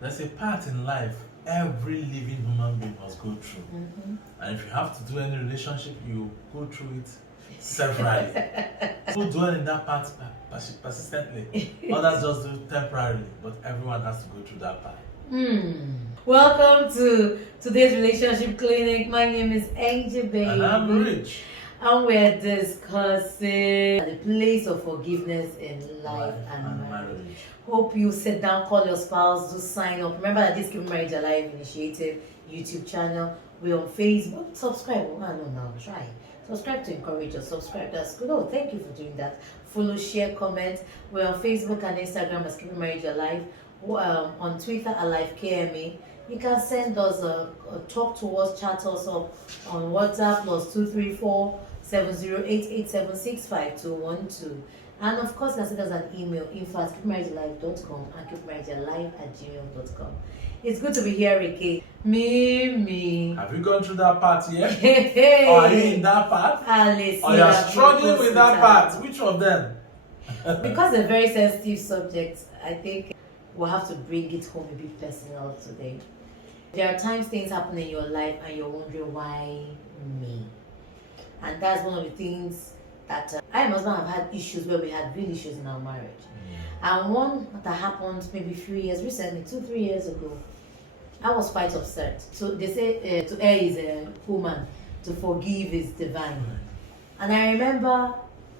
there's a part in life every living human being must go through. And if you have to do any relationship, you go through it severally. People dwell in that part persistently. Others just do temporarily, but everyone has to go through that part. Welcome to today's relationship clinic. My name is Angel Baby. And I'm Rich. And we're discussing the place of forgiveness in life and marriage. Hope you sit down, call your spouse, do sign up. Remember that this Keepingmarriagealive initiative YouTube channel. We're on Facebook. Subscribe. Oh, I know now. Try. Subscribe to encourage us. Subscribe. That's good. Oh, thank you for doing that. Follow, share, comment. We're on Facebook and Instagram as Keepingmarriagealive. On Twitter, Alive KMA. You can send us talk to us, chat us up on WhatsApp +234 7088765212. And of course, you can send us an email info@keepingmarriagealive.com and keepingmarriagealive@gmail.com. It's good to be here again. Me. Have you gone through that part yet? Hey. Or are you in that part? Or you're struggling with that part? Which of them? Because it's a very sensitive subject, I think we'll have to bring it home a bit personal today. There are times things happen in your life and you're wondering, why me? And that's one of the things that I and my husband have had issues where we had real issues in our marriage. And one that happened maybe 3 years recently, 2-3 years ago, I was quite upset. So they say to err is a human, to forgive is divine. And I remember,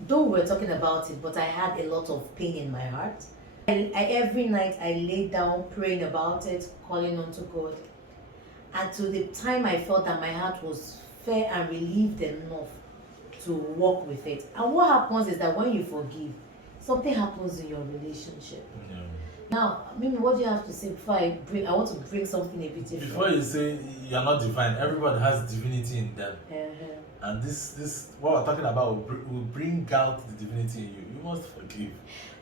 though we were talking about it, but I had a lot of pain in my heart. Every night I laid down praying about it, calling on to God. And to the time I felt that my heart was fair and relieved enough to walk with it. And what happens is that when you forgive, something happens in your relationship. Now, Mimi, what do you have to say before I want to bring something a bit different? Before you say you're not divine, everybody has divinity in them. And this what we're talking about will bring out the divinity in you. You must forgive.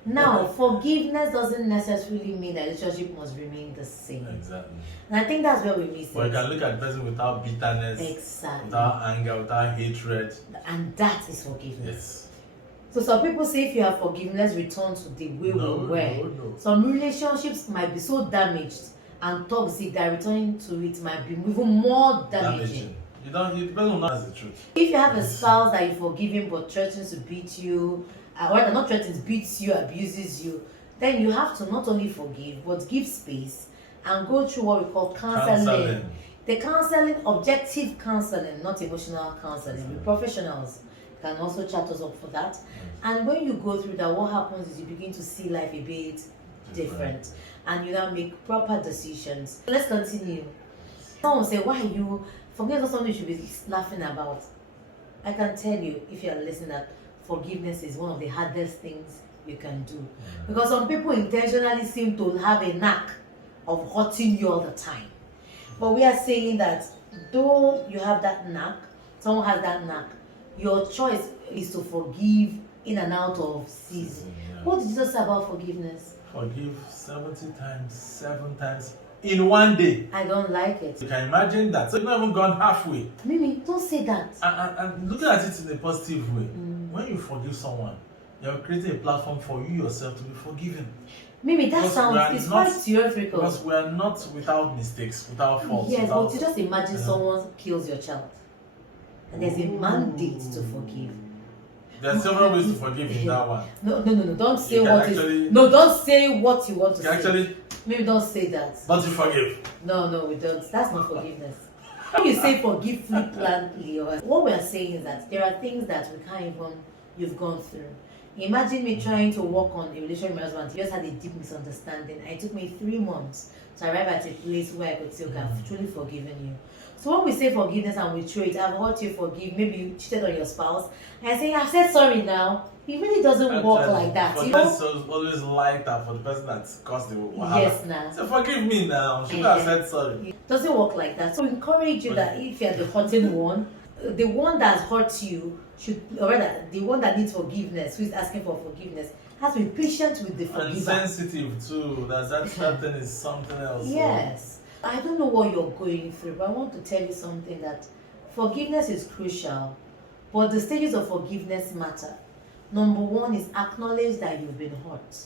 Now, forgiveness doesn't necessarily mean that the relationship must remain the same. Exactly. And I think that's where we miss it. But you can look at the person without bitterness, without anger, without hatred. And that is forgiveness. Yes. So some people say if you have forgiveness, return to the way we were. No. Some relationships might be so damaged and toxic that returning to it might be even more damaging. You depends on that's the truth. If you have a spouse that you forgive him but threatens to beat you, or not threatens, beats you, abuses you, then you have to not only forgive but give space and go through what we call counseling. The counseling, objective counseling, not emotional counseling. With professionals can also chat us up for that. And when you go through that, what happens is you begin to see life a bit different. And you now make proper decisions. Let's continue. Someone will say, why you forgive is something you should be laughing about. I can tell you, if you are listening, that forgiveness is one of the hardest things you can do. Because some people intentionally seem to have a knack of hurting you all the time. But we are saying that though you have that knack, someone has that knack, your choice is to forgive in and out of season. What did Jesus say about forgiveness? Forgive 70 times, 7 times in one day. I don't like it. You can imagine that. So you've not even gone halfway. Mimi, don't say that. And looking at it in a positive way, when you forgive someone, you're creating a platform for you yourself to be forgiven. Mimi, that sounds quite theoretical. Because we are not without mistakes, without faults. Yes, but you just imagine someone kills your child. And there's a mandate to forgive. There are several ways to forgive in that one. No. Don't say don't say what you want to say. Actually, maybe don't say that. But you forgive. No, we don't. That's not forgiveness. When you say forgive flippantly, or what we are saying is that there are things that we can't even you've gone through. Imagine me trying to work on a relationship with my husband. He just had a deep misunderstanding. It took me 3 months to arrive at a place where I could say, okay, I've truly forgiven you. So when we say forgiveness and we throw it, I've hurt you, forgive, maybe you cheated on your spouse, and I say, I've said sorry now. It really doesn't work like that. Forgiveness is always like that for the person that's caused the wahala. Yes, now. So forgive me now. Should have said sorry. It doesn't work like that. So we encourage you that if you're the hurting one, the one that hurts you should, or rather, the one that needs forgiveness, who is asking for forgiveness, has to be patient with the forgiver. And sensitive too. That thing is something else. Yes. I don't know what you're going through, but I want to tell you something, that forgiveness is crucial, but the stages of forgiveness matter. Number 1 is acknowledge that you've been hurt.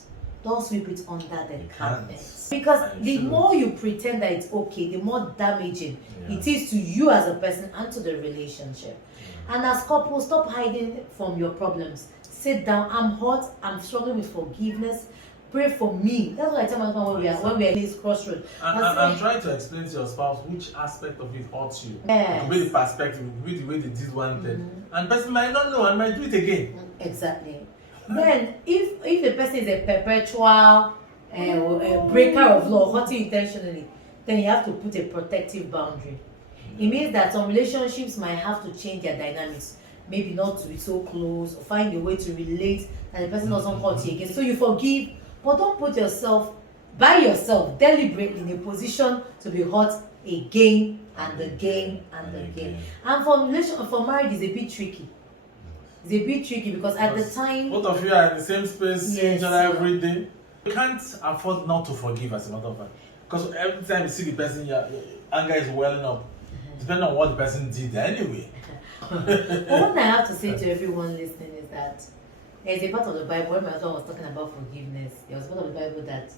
don't sweep it under the You carpet. can't. Because And the you more you pretend that it's okay, the more damaging it is to you as a person and to the relationship. And as couples, stop hiding from your problems. Sit down. I'm hurt. I'm struggling with forgiveness. Pray for me. That's what I tell my husband when we are in this crossroad. And try to explain to your spouse which aspect of it hurts you. Yes. It could be the perspective, it could be the way they did one thing. And the person might not know and might do it again. Exactly. Then, if the person is a perpetual breaker of law, hurting you intentionally, then you have to put a protective boundary. It means that some relationships might have to change their dynamics. Maybe not to be so close, or find a way to relate and the person doesn't hurt you again. So you forgive, but don't put yourself by yourself deliberately in a position to be hurt again and again and again. And for marriage is a bit tricky. It's a bit tricky because at the time both of you are in the same space, seeing each other every day. You can't afford not to forgive, as a matter of fact. Because every time you see the person, your anger is welling up, depending on what the person did anyway. But what I have to say to everyone listening is that there's a part of the Bible, when my husband was talking about forgiveness, there was a part of the Bible that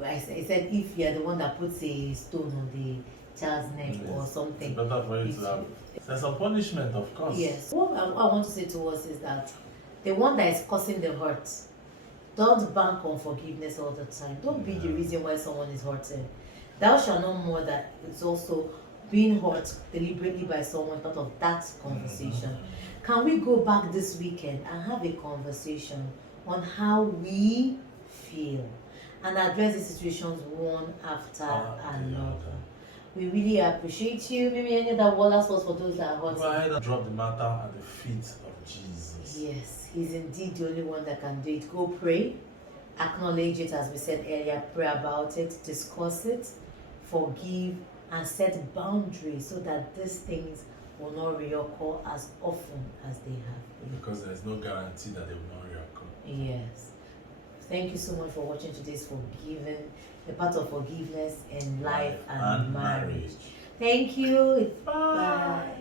it said if you are the one that puts a stone on the child's neck or something, it's better for you to have. There's some punishment, of course. Yes. What I want to say to us is that the one that is causing the hurt, don't bank on forgiveness all the time. Don't be the reason why someone is hurting. Thou shalt know more that it's also being hurt deliberately by someone, part of that conversation. Can we go back this weekend and have a conversation on how we feel and address the situations one after another? We really appreciate you. Maybe any other word last words for those that are hurt. Go ahead and drop the matter at the feet of Jesus. Yes, He's indeed the only one that can do it. Go pray, acknowledge it as we said earlier, pray about it, discuss it, forgive, and set boundaries so that these things will not reoccur as often as they have been. Because there's no guarantee that they will not reoccur. Yes. Thank you so much for watching today's Forgiven, the part of forgiveness in life and marriage. Thank you. Bye.